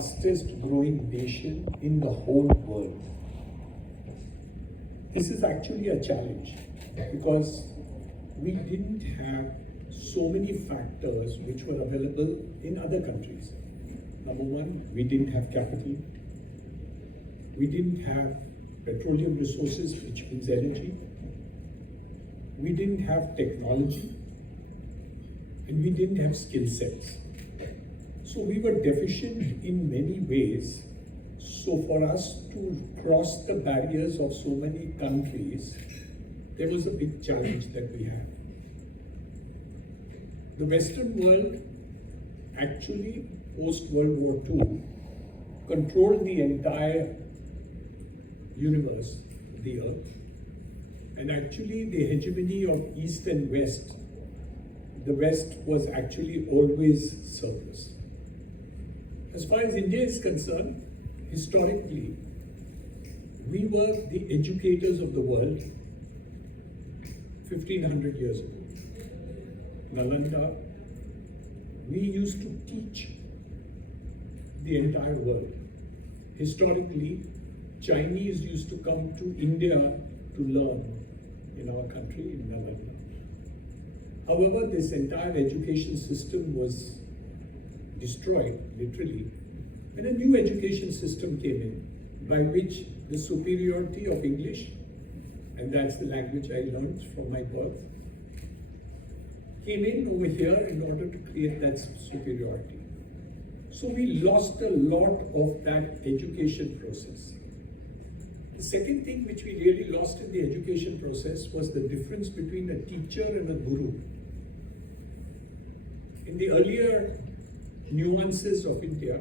fastest growing nation in the whole world. This is actually a challenge because we didn't have so many factors which were available in other countries. Number one, we didn't have capital. We didn't have petroleum resources, which means energy. We didn't have technology. And we didn't have skill sets. So we were deficient in many ways. So for us to cross the barriers of so many countries, there was a big challenge that we had. The Western world actually, post-World War II, controlled the entire universe, the earth, and actually the hegemony of East and West, the West was actually always surplus. As far as India is concerned, historically, we were the educators of the world 1500 years ago. Nalanda, we used to teach the entire world. Historically, Chinese used to come to India to learn in our country, in Nalanda. However, this entire education system was destroyed, literally, when a new education system came in, by which the superiority of English, and that's the language I learned from my birth, came in over here in order to create that superiority. So we lost a lot of that education process. The second thing which we really lost in the education process was the difference between a teacher and a guru. In the earlier nuances of India,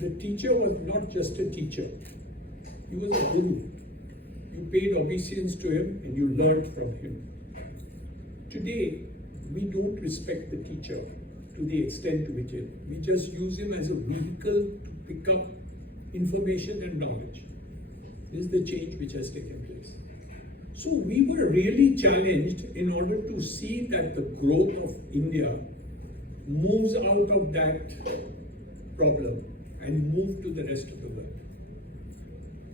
the teacher was not just a teacher, he was a guru. You paid obeisance to him and you learned from him. Today, we don't respect the teacher to the extent to which we just use him as a vehicle to pick up information and knowledge. This is the change which has taken place. So we were really challenged in order to see that the growth of India moves out of that problem and move to the rest of the world.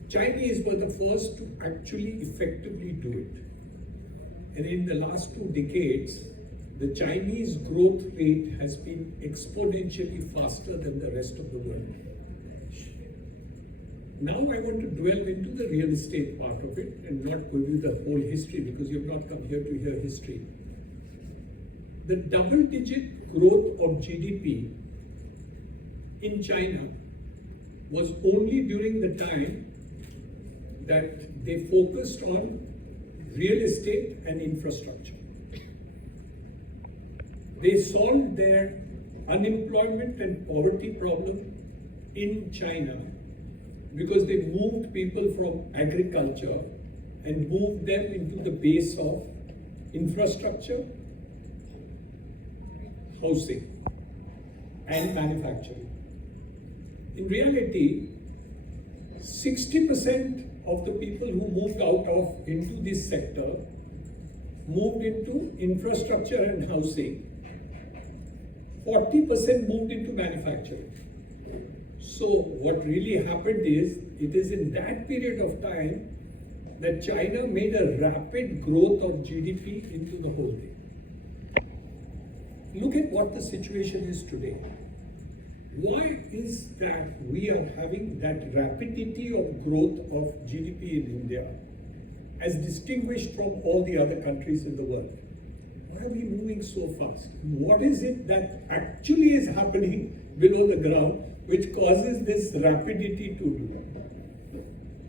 Chinese were the first to actually effectively do it. And in the last 2 decades, the Chinese growth rate has been exponentially faster than the rest of the world. Now I want to delve into the real estate part of it and not give you the whole history because you've not come here to hear history. The double-digit growth of GDP in China was only during the time that they focused on real estate and infrastructure. They solved their unemployment and poverty problem in China because they moved people from agriculture and moved them into the base of infrastructure, housing, and manufacturing. In reality, 60% of the people who moved into this sector moved into infrastructure and housing. 40% moved into manufacturing. So what really happened is, it is in that period of time that China made a rapid growth of GDP into the whole thing. Look at what the situation is today. Why is that we are having that rapidity of growth of GDP in India as distinguished from all the other countries in the world? Why are we moving so fast? What is it that actually is happening below the ground which causes this rapidity to do?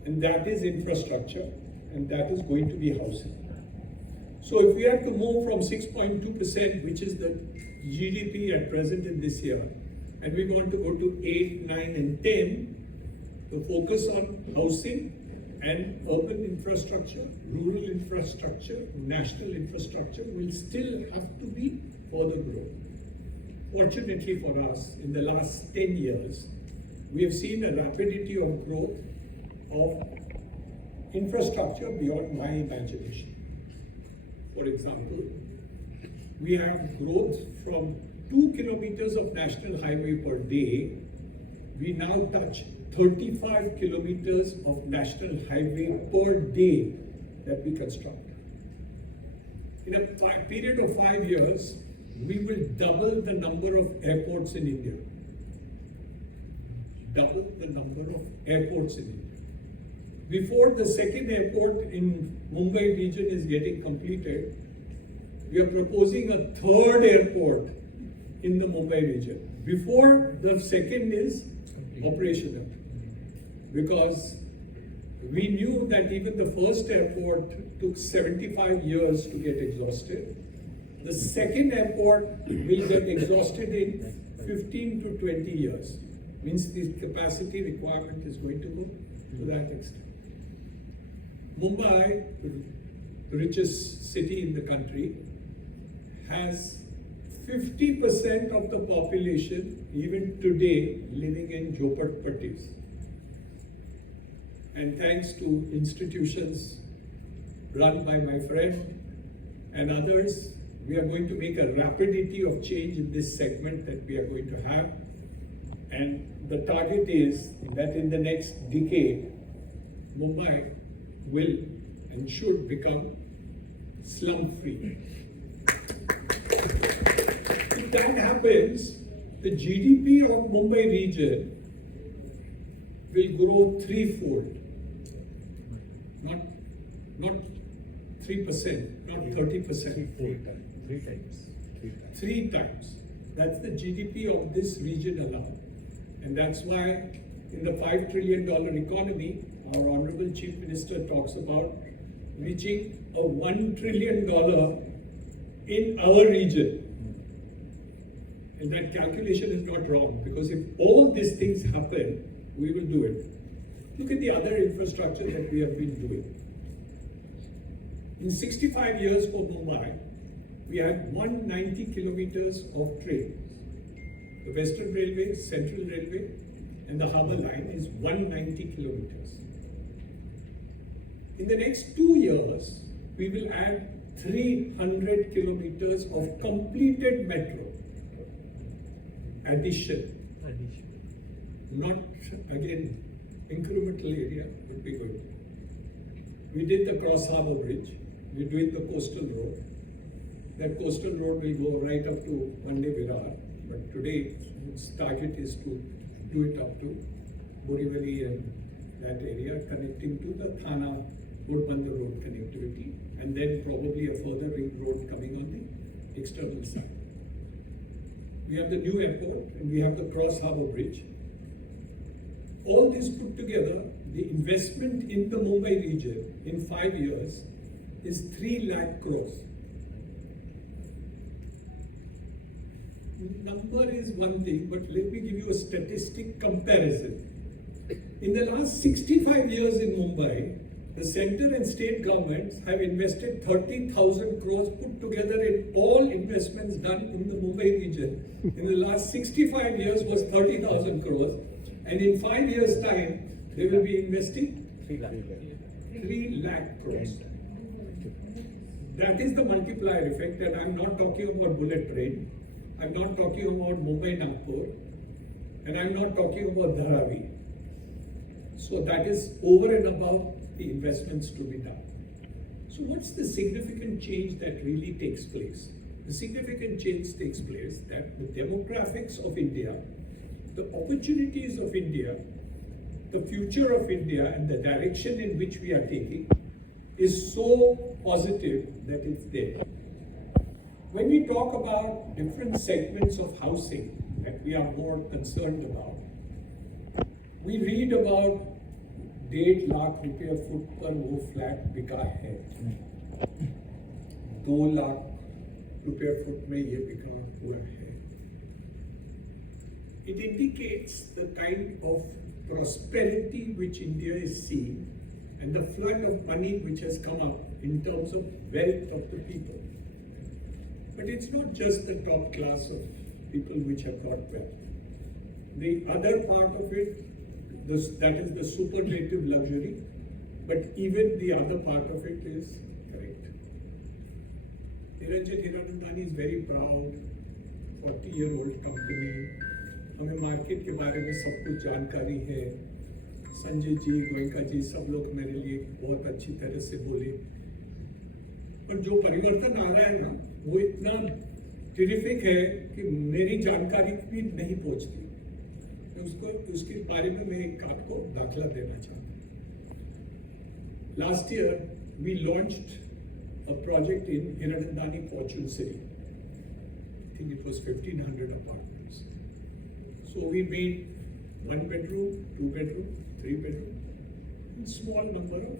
And that is infrastructure, and that is going to be housing. So if we have to move from 6.2%, which is the GDP at present in this year, and we want to go to 8, 9, and 10, the focus on housing and urban infrastructure, rural infrastructure, national infrastructure will still have to be further growth. Fortunately for us, in the last 10 years, we have seen a rapidity of growth of infrastructure beyond my imagination. For example, we have growth from 2 kilometers of national highway per day we now touch 35 kilometers of national highway per day that we construct. In a period of 5 years, we will double the number of airports in India. Double the number of airports in India. Before the second airport in Mumbai region is getting completed, we are proposing a third airport in the Mumbai region. Before the second is operational. Because we knew that even the first airport took 75 years to get exhausted. The second airport will get exhausted in 15 to 20 years. Means the capacity requirement is going to go to that extent. Mumbai, the richest city in the country, has 50% of the population even today living in jhopatpattis. And thanks to institutions run by my friend and others, we are going to make a rapidity of change in this segment that we are going to have. And the target is that in the next decade, Mumbai will and should become slum-free. If that happens, the GDP of Mumbai region will grow threefold. Not 3%, not 30%. Three times. That's the GDP of this region alone. And that's why in the $5 trillion economy, our Honorable Chief Minister talks about reaching a $1 trillion in our region. And that calculation is not wrong, because if all these things happen, we will do it. Look at the other infrastructure that we have been doing. In 65 years for Mumbai, we had 190 kilometers of trains. The Western Railway, Central Railway, and the Harbour Line is 190 kilometers. In the next 2 years, we will add 300 kilometers of completed metro. Addition. Not, again, incremental area would be good. We did the Cross Harbour Bridge. We're doing the coastal road. That coastal road will go right up to Vande Virar. But today, its target is to do it up to Borivali and that area, connecting to the Thana Ghodbunder Road connectivity, and then probably a further ring road coming on the external side. We have the new airport and we have the Cross Harbour Bridge. All this put together, the investment in the Mumbai region in 5 years is 3 lakh crores. Number is one thing, but let me give you a statistic comparison. In the last 65 years in Mumbai, the center and state governments have invested 30,000 crores put together in all investments done in the Mumbai region. In the last 65 years was 30,000 crores, and in 5 years' time, they will be investing 3 lakh crores. That is the multiplier effect, and I'm not talking about bullet train. I'm not talking about Mumbai-Nagpur, and I'm not talking about Dharavi. So that is over and above the investments to be done. So what's the significant change that really takes place? The significant change takes place that the demographics of India, the opportunities of India, the future of India, and the direction in which we are taking is so positive that it's there. When we talk about different segments of housing that we are more concerned about, we read about 1.5 lakh रुपया foot पर वो flat बिका है, 2 लाख रुपया foot में ये बिका हुआ है. It indicates the kind of prosperity which India is seeing and the flood of money which has come up in terms of wealth of the people. But it's not just the top class of people which have got wealth. The other part of it, that is the superlative luxury, but even the other part of it is correct. Niranjan Hiranandani is very proud, 40-year-old company, हमें market के बारे में सब कुछ जानकारी है। संजय जी, गोयंका जी, सब लोग मेरे लिए बहुत अच्छी तरह से बोले। पर जो परिवर्तन आ रहा है ना, वो इतना टेरिफिक है कि मेरी जानकारी भी नहीं पहुंचती। मैं उसके बारे में मैं एक आपको दाखला देना चाहता हूँ। Last year we launched a project in Hiranandani Fortune City. I think it was 1,500 apartments. So we made 1 bedroom, 2 bedroom, 3 bedroom, and small number of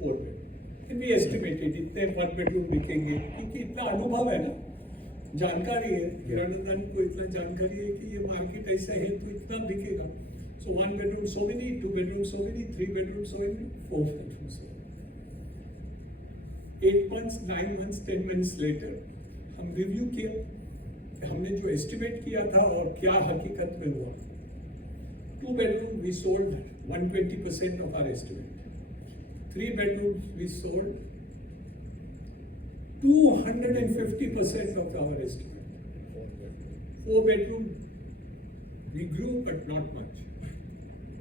4 bedroom. And we estimated इतने 1 bedroom बिकेंगे, क्योंकि इतना अनुभव है ना, जानकारी है, हिरानंदानी को इतना जानकारी है कि ये मार्केट ऐसा है तो इतना बिकेगा. So 1 bedroom so many, 2 bedroom so many, 3 bedroom so many, 4 bedroom so many. 8 months, 9 months, 10 months later, हम रिव्यू किया, हमने जो एस्टिमेट किया था और क्या हकीकत में हुआ. 2 bedroom we sold 120% of our estimate. 3 bedrooms we sold 250% of our estimate. 4 bedroom we grew but not much.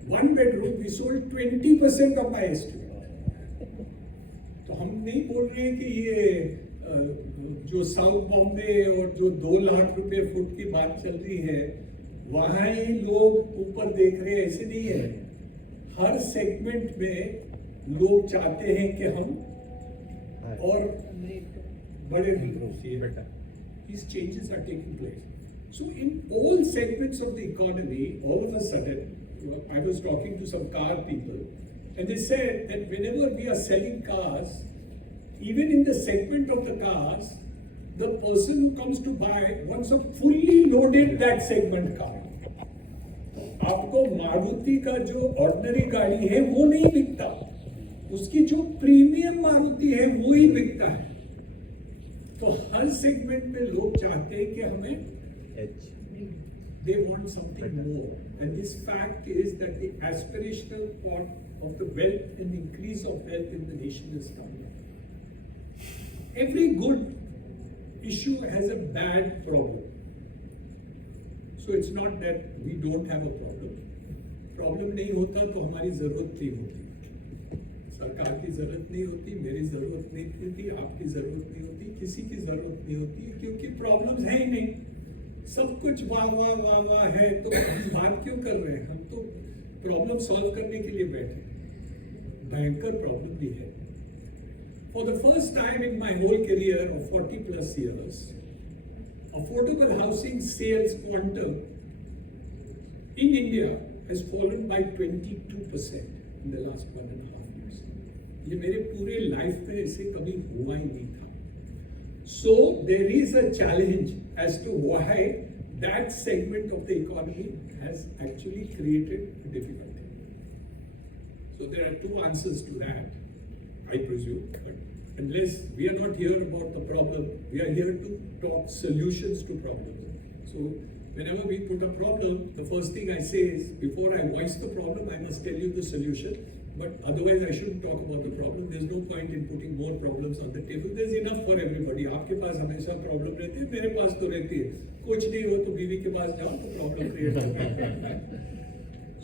1 bedroom we sold 20% of my estimate. तो हम नहीं बोल रहे हैं कि ये जो साउथ बॉम्बे और जो 2 लाख रुपए फुट की बात चल रही है वहाँ ही लोग ऊपर देख रहे हैं, ऐसे नहीं है. हर सेगमेंट में लोग चाहते हैं कि हम और बड़े these changes are taking place. So in all segments of the economy, all of a sudden, I was talking to some car people. And they said that whenever we are selling cars, even in the segment of the cars, the person who comes to buy wants a fully loaded that segment car. आपको मारुति का जो ordinary गाड़ी है वो नहीं बिकता, उसकी जो प्रीमियम मारुति है वो ही बिकता है. तो हर सेगमेंट में लोग चाहते हैं कि हमें they want something more, and this fact is that the aspirational part of the wealth and increase of wealth in the nation is coming. Every good issue has a bad problem. So it's not that we don't have a problem. Problem नहीं होता तो हमारी जरूरत नहीं होती, सरकार की जरूरत नहीं होती, मेरी जरूरत नहीं होती, आपकी जरूरत नहीं होती, किसी की जरूरत नहीं होती, क्योंकि प्रॉब्लम्स है ही नहीं. सब कुछ वाह वाह वाह वाह है, तो बात क्यों कर रहे हैं? हम तो प्रॉब्लम सॉल्व करने के लिए बैठे. भयंकर प्रॉब्लम भी है. For the first time in my whole career of 40 plus years, affordable housing sales quantum in India has fallen by 22% in the last 1.5 years. ये मेरे पूरे लाइफ में ऐसे कभी हुआ ही नहीं था. So there is a challenge as to why that segment of the economy has actually created a difficulty. So there are 2 answers to that, I presume. But unless we are not here about the problem, we are here to talk solutions to problems. So whenever we put a problem, the first thing I say is, before I voice the problem, I must tell you the solution. But otherwise, I shouldn't talk about the problem. There's no point in putting more problems on the table. There's enough for everybody. आपके पास हमेशा problem रहती है, मेरे पास तो रहती है. कुछ नहीं हो तो बीवी के पास जाओ तो प्रॉब्लम क्रिएट होती है.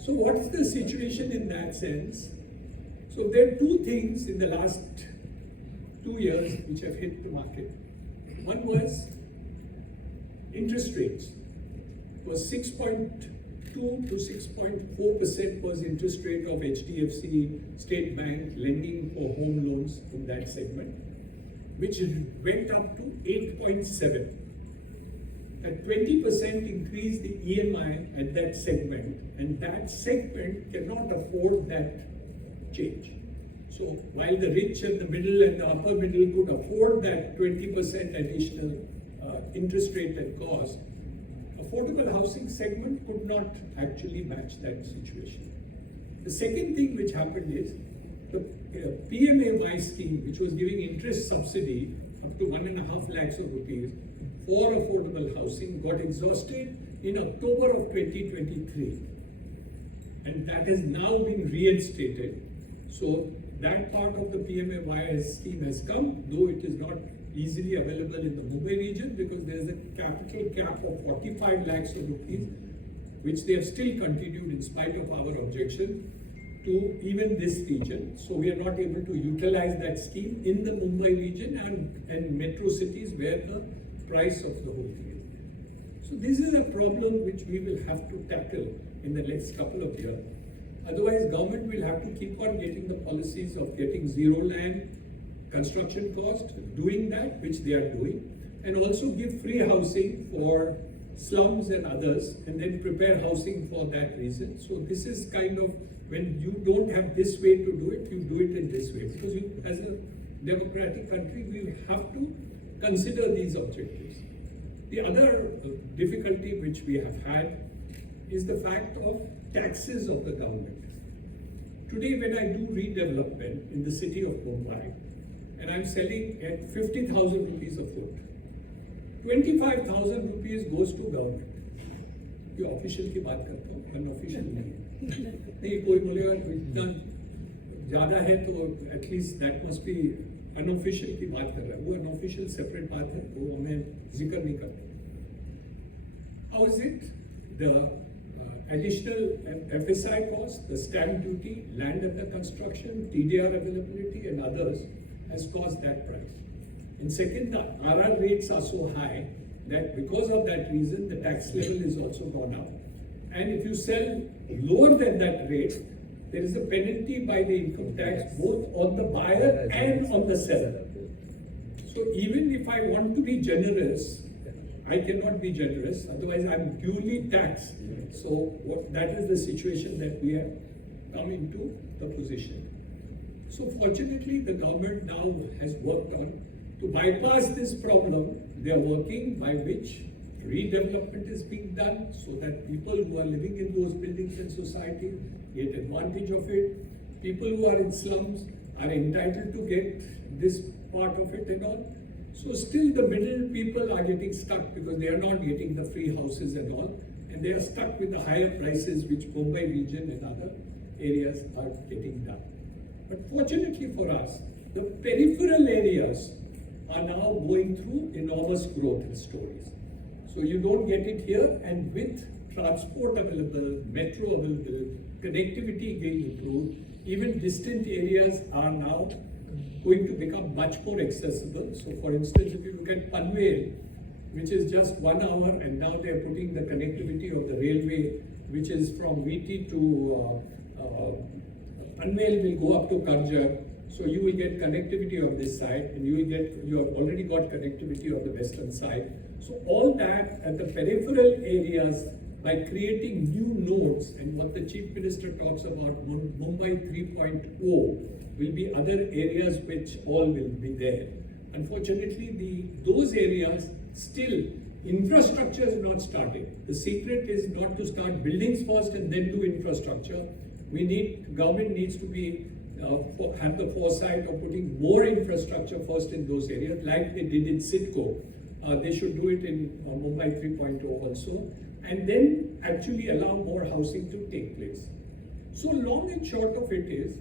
So what's the situation in that sense? So there are 2 things in the last 2 years which have hit the market. One was interest rates. It was 6.2 to 6.4% was interest rate of HDFC, State Bank lending for home loans in that segment, which went up to 8.7. At 20% increase the EMI at that segment, and that segment cannot afford that change. So while the rich and the middle and the upper middle could afford that 20% additional interest rate and cost, affordable housing segment could not actually match that situation. The second thing which happened is the PMAY scheme, which was giving interest subsidy up to 1.5 lakhs of rupees for affordable housing, got exhausted in October of 2023. And that has now been reinstated. So that part of the PMAY scheme has come, though it is not easily available in the Mumbai region because there is a capital cap of 45 lakhs of rupees which they have still continued in spite of our objection to even this region. So we are not able to utilize that scheme in the Mumbai region and metro cities where the price of the whole thing is. So this is a problem which we will have to tackle in the next couple of years. Otherwise, government will have to keep on getting the policies of getting zero land construction cost, doing that, which they are doing, and also give free housing for slums and others, and then prepare housing for that reason. So this is kind of, when you don't have this way to do it, you do it in this way. Because you, as a democratic country, we have to consider these objectives. The other difficulty which we have had is the fact of taxes of the government. Today, when I do redevelopment in the city of Mumbai, and I'm selling at 50,000 rupees a foot, 25,000 rupees goes to government. ये official की बात करता हूँ, unofficial नहीं कोई बोलेगा इतना ज़्यादा है तो at least that must be unofficial की बात कर रहा है, वो अनऑफिशियल सेपरेट बात है, वो हमें जिक्र नहीं करते. How is it? The additional FSI cost, the stamp duty, land under construction, TDR availability and others has caused that price. And second, the RR rates are so high that because of that reason, the tax level is also gone up. And if you sell lower than that rate, there is a penalty by the income tax both on the buyer and on the seller. So even if I want to be generous, I cannot be generous, otherwise I'm duly taxed. So that is the situation that we have come into the position. So fortunately, the government now has worked on to bypass this problem. They are working by which redevelopment is being done so that people who are living in those buildings and society get advantage of it. People who are in slums are entitled to get this part of it and all. So still the middle people are getting stuck because they are not getting the free houses and all, and they are stuck with the higher prices which Mumbai region and other areas are getting done. But fortunately for us, the peripheral areas are now going through enormous growth stories. So you don't get it here, and with transport available, metro available, connectivity getting improved, even distant areas are now going to become much more accessible. So for instance, if you look at Panvel, which is just 1 hour, and now they are putting the connectivity of the railway, which is from VT to Panvel will go up to Karjar. So you will get connectivity on this side, and you have already got connectivity on the western side. So all that at the peripheral areas, by creating new nodes, and what the Chief Minister talks about, Mumbai 3.0, will be other areas which all will be there. Unfortunately, those areas still, infrastructure is not started. The secret is not to start buildings first and then do infrastructure. Government needs to be have the foresight of putting more infrastructure first in those areas, like they did in Sidco. They should do it in Mumbai 3.0 also, and then actually allow more housing to take place. So long and short of it is,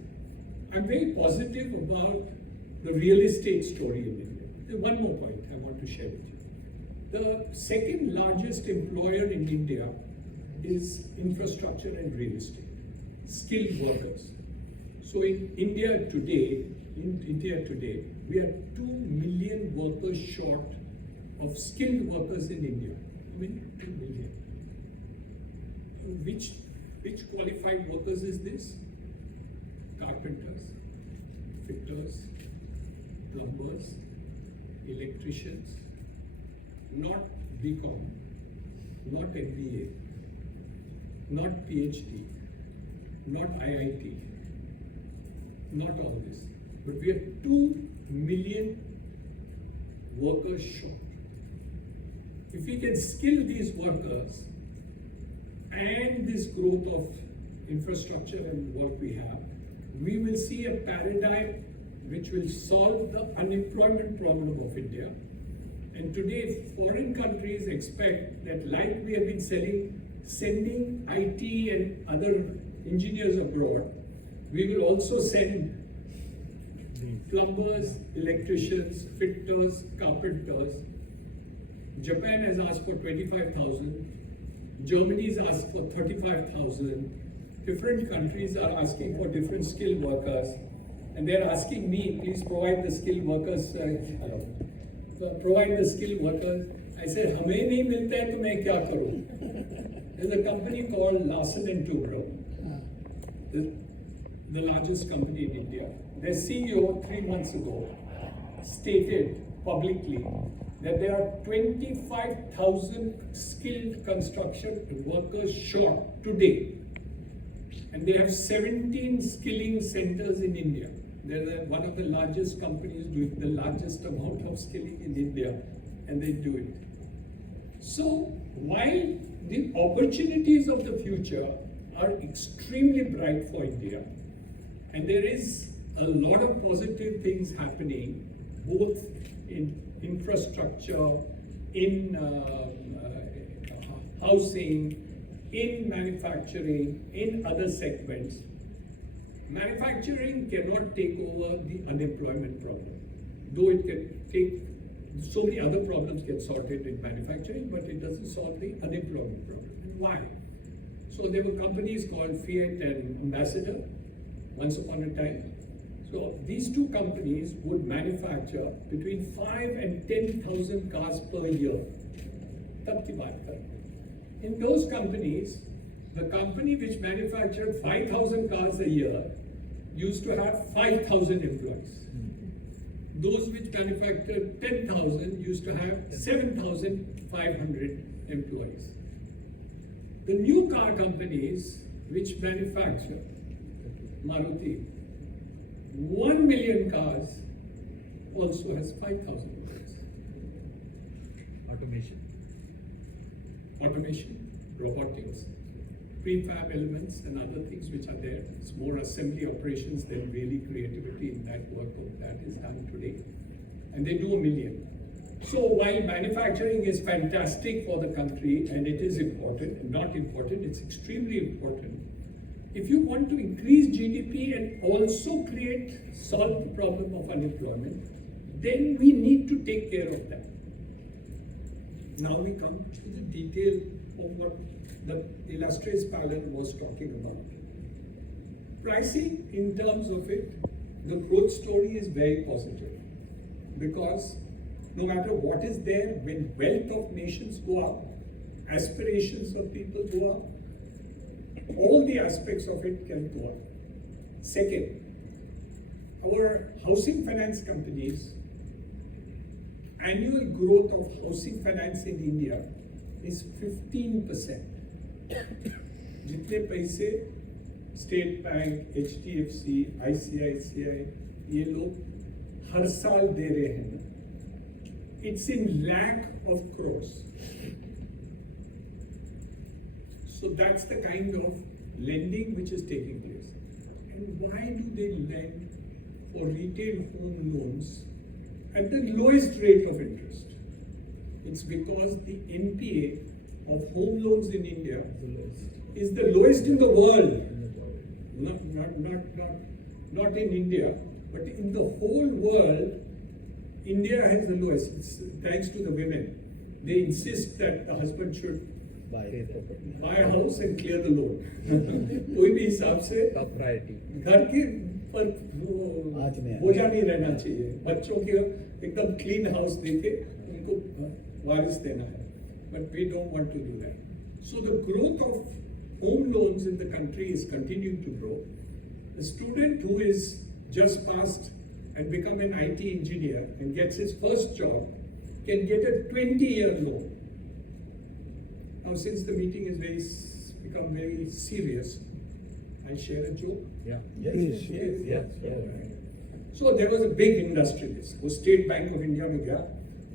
I'm very positive about the real estate story in India. There's one more point I want to share with you. The second largest employer in India is infrastructure and real estate, skilled workers. So in India today, we are 2 million workers short of skilled workers in India. I mean, 2 million. Which qualified workers is this? Carpenters, fitters, plumbers, electricians, not BCom, not MBA, not PhD, not IIT, not all this. But we are 2 million workers short. If we can skill these workers and this growth of infrastructure and what we have, we will see a paradigm which will solve the unemployment problem of India. And today, foreign countries expect that, like we have been sending IT and other engineers abroad, we will also send plumbers, electricians, fitters, carpenters. Japan has asked for 25,000. Germany's asked for 35,000. Different countries are asking for different skilled workers. And they're asking me, please provide the skilled workers. Provide the skilled workers. I said, हमें नहीं मिलता है तो मैं क्या करूँ? There's a company called Larsen and Toubro, the largest company in India. Their CEO 3 months ago stated publicly that there are 25,000 skilled construction workers short today. And they have 17 skilling centers in India. They're one of the largest companies doing the largest amount of skilling in India, and they do it. So while the opportunities of the future are extremely bright for India, and there is a lot of positive things happening, both in infrastructure, in housing, in manufacturing, in other segments. Manufacturing cannot take over the unemployment problem, though it can take, so many other problems get sorted in manufacturing, but it doesn't solve the unemployment problem. Why? So there were companies called Fiat and Ambassador once upon a time. So these two companies would manufacture between 5,000 and 10,000 cars per year. Tab ki baat kar. In those companies, the company which manufactured 5,000 cars a year used to have 5,000 employees. Those which manufactured 10,000 used to have 7,500 employees. The new car companies which manufacture Maruti, 1 million cars also has 5,000 employees. Automation, robotics, prefab elements and other things which are there. It's more assembly operations than really creativity in that work that is done today. And they do 1 million. So while manufacturing is fantastic for the country, and it is important, not important, it's extremely important. If you want to increase GDP and also solve the problem of unemployment, then we need to take care of that. Now we come to the detail of what the illustrious panel was talking about. Pricing, in terms of it, the growth story is very positive, because no matter what is there, when wealth of nations go up, aspirations of people go up, all the aspects of it can go up. Second, our housing finance companies, annual growth of housing finance in India is 15%. जितने पैसे state bank, HDFC, ICICI ये लोग हर साल दे रहे हैं ना, it's in lakh of crores. So that's the kind of lending which is taking place. And why do they lend for retail home loans at the lowest rate of interest? It's because the NPA of home loans in India is the lowest in the world. Not in India, but in the whole world, India has the lowest. It's thanks to the women. They insist that the husband should buy a house and clear the loan. कोई भी हिसाब से घर के पर बोझा नहीं रहना चाहिए. बच्चों के एकदम क्लीन हाउस देके उनको वारिस देना है. But we don't want to do that. So the growth of home loans in the country is continuing to grow. The student who is just passed and become an IT engineer and gets his first job can get a 20-year loan. Now, since the meeting is become very serious, I share a joke. Yeah. Yes. So there was a big industrialist who State Bank of India में गया.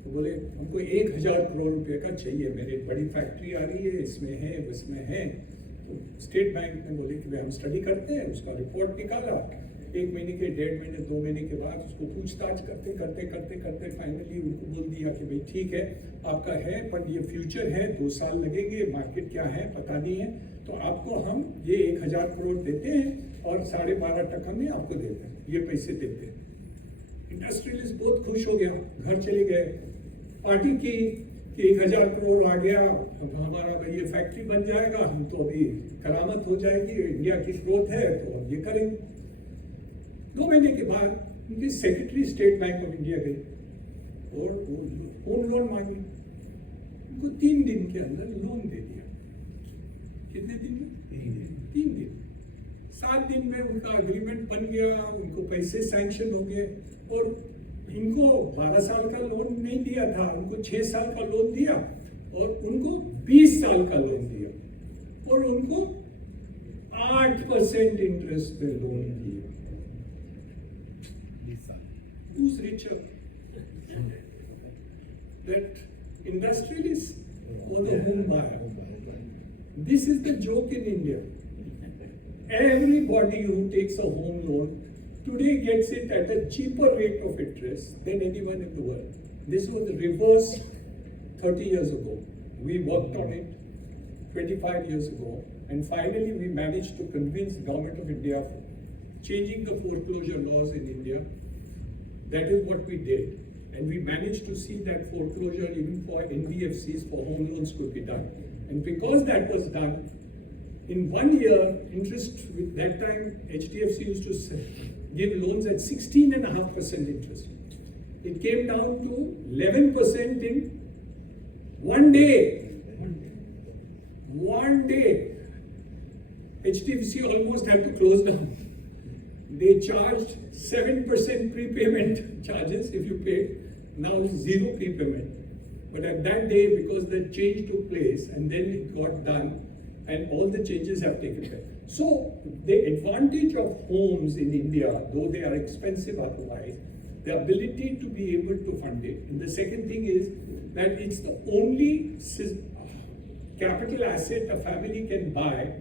तो बोले हमको 1,000 करोड़ रुपए का चाहिए, मेरी बड़ी फैक्ट्री आ रही है, इसमें है, उसमें है. तो स्टेट बैंक ने बोले कि हम स्टडी करते हैं. उसका रिपोर्ट निकाला. 1 महीने के 1.5 महीने 2 महीने के बाद उसको पूछताछ करते फाइनली उनको बोल दिया कि भाई ठीक है, आपका है, पर ये फ्यूचर है, 2 साल लगेंगे, मार्केट क्या है पता नहीं है, तो आपको हम ये 1,000 करोड़ देते हैं और 12.5% में आपको देते हैं, ये पैसे देते हैं. इंडस्ट्रियलिस्ट बहुत खुश हो गया, घर चले गए, पार्टी की, कि 1000 करोड़ आ गया, अब हमारा भाई ये फैक्ट्री बन जाएगा, हम तो अभी करामत हो जाएगी, इंडिया की ग्रोथ है तो अब ये करेंगे। 2 महीने के बाद उनकी secretary state bank of India गई और होम लोन मांगी, उनको 3 दिन के अंदर लोन दे दिया। कितने दिन में? 3 दिन। 7 दिन में उनका अग्रीमेंट बन गया, उनको पैसे सैंक्शन हो गए और इनको 12 साल का लोन नहीं दिया था, उनको 6 साल का लोन दिया और उनको 20 साल का लोन दिया और उनको 8% इंटरेस्ट पे लोन दिया। Who's richer? That industrialist or the home buyer? This is the joke in India. Everybody who takes a home loan today gets it at a cheaper rate of interest than anyone in the world. This was the reverse 30 years ago. We worked on it 25 years ago, and finally we managed to convince the government of India changing the foreclosure laws in India. That is what we did, and we managed to see that foreclosure even for NBFCs for home loans could be done. And because that was done, in 1 year, interest with that time HDFC used to give loans at 16.5% interest. It came down to 11% in 1 day. 1 day. HDFC almost had to close down. They charged 7% prepayment charges if you pay. Now 0 prepayment. But at that day, because the change took place and then it got done, and all the changes have taken place. So the advantage of homes in India, though they are expensive otherwise, the ability to be able to fund it. And the second thing is that it's the only capital asset a family can buy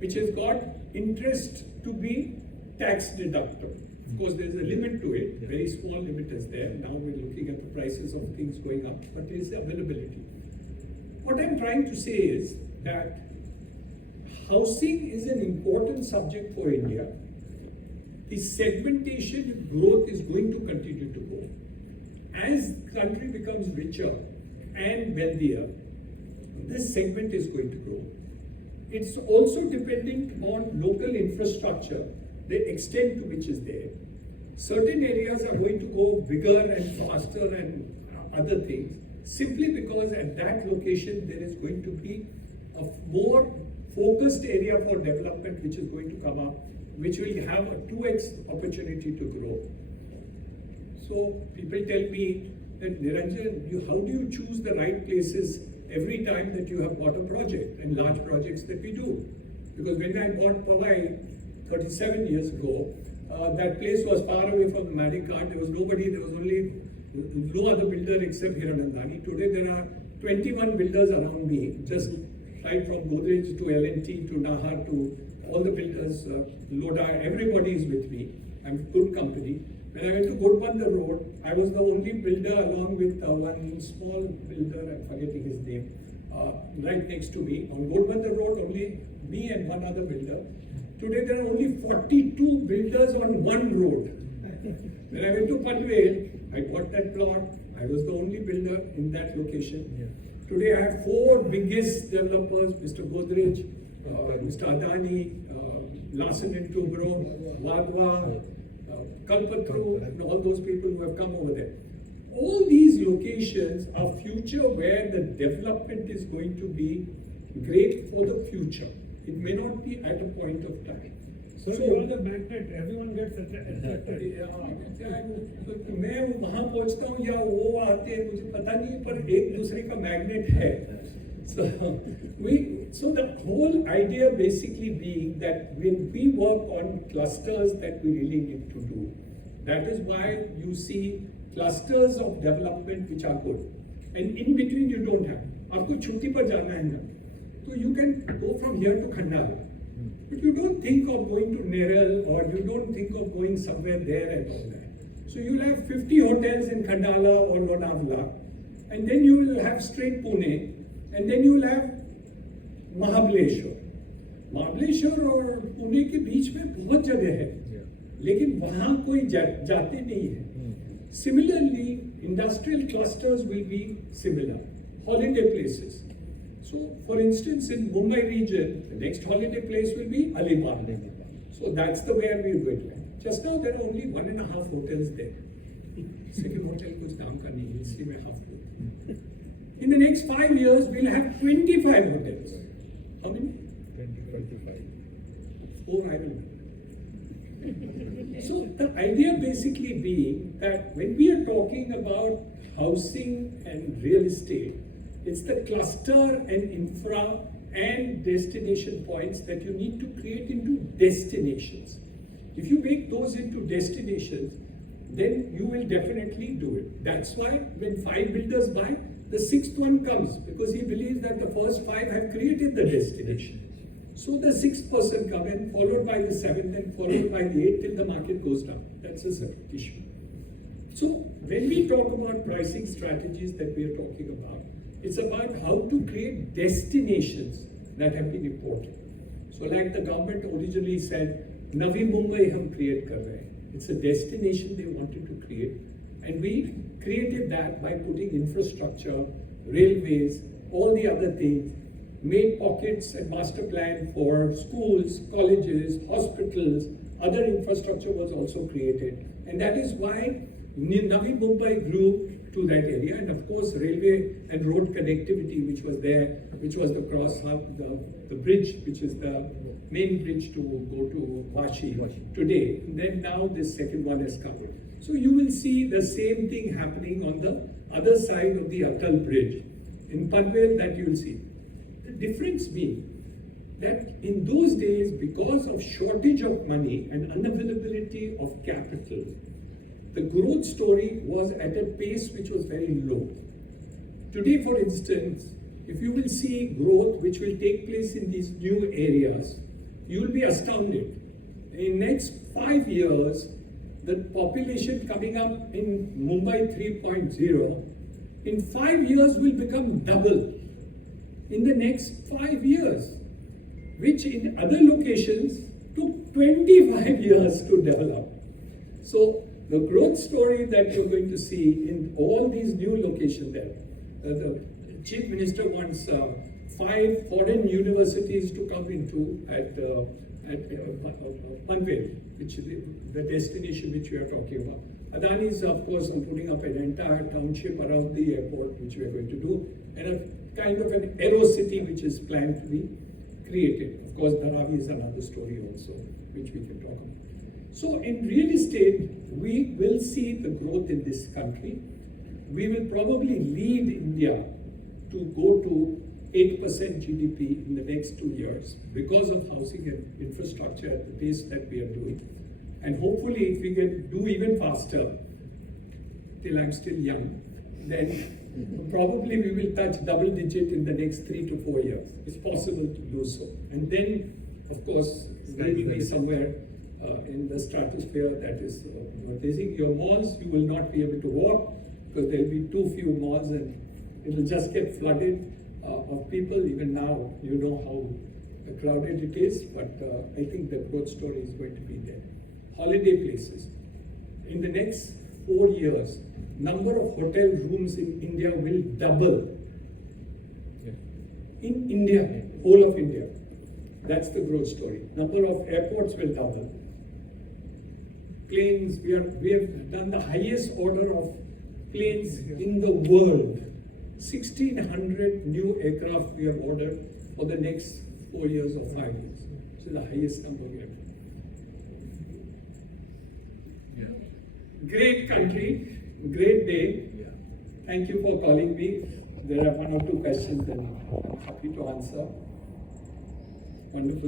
which has got interest to be tax deductible. Of course, there's a limit to it, very small limit is there. Now we're looking at the prices of things going up, but there is availability. What I'm trying to say is that housing is an important subject for India. The segmentation growth is going to continue to grow. As the country becomes richer and wealthier, this segment is going to grow. It's also dependent on local infrastructure, the extent to which is there. Certain areas are going to go bigger and faster and other things, simply because at that location there is going to be a more focused area for development which is going to come up, which will have a 2x opportunity to grow. So people tell me that, Niranjan, how do you choose the right places every time that you have bought a project, and large projects that we do? Because when I bought Powai 37 years ago, that place was far away from the Madikard. There was nobody, there was only no other builder except Hiranandani. Today there are 21 builders around me, just right from Godrej to L&T to Nahar to all the builders, Loda, everybody is with me. I'm good company. When I went to Ghodbandar Road, I was the only builder along with one small builder, I'm forgetting his name, right next to me. On Ghodbandar Road, only me and one other builder. Today there are only 42 builders on one road. When I went to Panvel, I got that plot. I was the only builder in that location. Yeah. Today I have 4 biggest developers, Mr. Godrej, Mr. Adani, Larsen & Toubro, Wadhwa, Kalpatru, and all those people who have come over there. All these locations are future where the development is going to be great for the future. It may not be at a point of time. So you are the magnet, everyone gets attracted. मैं वहाँ पहुँचता हूँ या वो आते हैं मुझे पता नहीं, पर एक दूसरे का magnet है. So the whole idea basically being that when we work on clusters that we really need to do, that is why you see clusters of development which are good, and in between you don't have. आपको छुट्टी पर जाना है ना, so you can go from here to Khandala, but you don't think of going to Neral, or you don't think of going somewhere there and all that. So you'll have 50 hotels in Khandala or Lonavla, and then you will have straight Pune, and then you will have Mahabaleshwar. Mahabaleshwar और पुणे के बीच में बहुत जगह है, लेकिन वहाँ कोई जाते नहीं है. Similarly, industrial clusters will be similar. holiday places. So, for instance, in Mumbai region, the next holiday place will be Alibag. So that's the way we do it. Just now there are only 1.5 hotels there. Second hotel kuch naam ka nahi, isliye main half bolt. In the next 5 years, we'll have 25 hotels. How many? 25. 4, I don't know. So the idea basically being that when we are talking about housing and real estate, it's the cluster and infra and destination points that you need to create into destinations. If you make those into destinations, then you will definitely do it. That's why when 5 builders buy, the 6th one comes because he believes that the first 5 have created the destination. So the 6th person comes in, followed by the 7th and followed by the 8th till the market goes down. That's a separate issue. So when we talk about pricing strategies that we are talking about, it's about how to create destinations that have been important. So like the government originally said, Navi Mumbai hum create kar rahe hain. It's a destination they wanted to create. And we created that by putting infrastructure, railways, all the other things, made pockets and master plan for schools, colleges, hospitals, other infrastructure was also created. And that is why Navi Mumbai grew to that area. And of course, railway and road connectivity, which was there, which was the cross hub, the bridge, which is the main bridge to go to Vashi today. And then now this second one has come. So you will see the same thing happening on the other side of the Atal bridge. In Panvel, that you will see. The difference being that in those days, because of shortage of money and unavailability of capital, the growth story was at a pace which was very low. Today, for instance, if you will see growth which will take place in these new areas, you will be astounded. In next 5 years, the population coming up in Mumbai 3.0, in 5 years will become double. In the next 5 years, which in other locations took 25 years to develop. So the growth story that you're going to see in all these new locations there, the Chief Minister wants 5 foreign universities to come into at Panvel, which is the destination which we are talking about. Adani is, of course, putting up an entire township around the airport, which we are going to do, and a kind of an aero city which is planned to be created. Of course, Dharavi is another story also, which we can talk about. So in real estate, we will see the growth in this country. We will probably lead India to go to 8% GDP in the next 2 years because of housing and infrastructure at the pace that we are doing. And hopefully, if we can do even faster, till I'm still young, then probably we will touch double digit in the next 3 to 4 years. It's possible to do so. And then, of course, we will be somewhere in the stratosphere that is amazing. Your malls, you will not be able to walk because there will be too few malls and it will just get flooded of people. Even now, you know how crowded it is, but I think the growth story is going to be there. Holiday places. In the next 4 years, number of hotel rooms in India will double. In India, whole of India. That's the growth story. Number of airports will double. Planes, we have done the highest order of planes in the world. 1,600 new aircraft we have ordered for the next 4 years or 5 years. So the highest number we have. Great country, great day. Thank you for calling me. There are 1 or 2 questions that I'm happy to answer. Wonderful.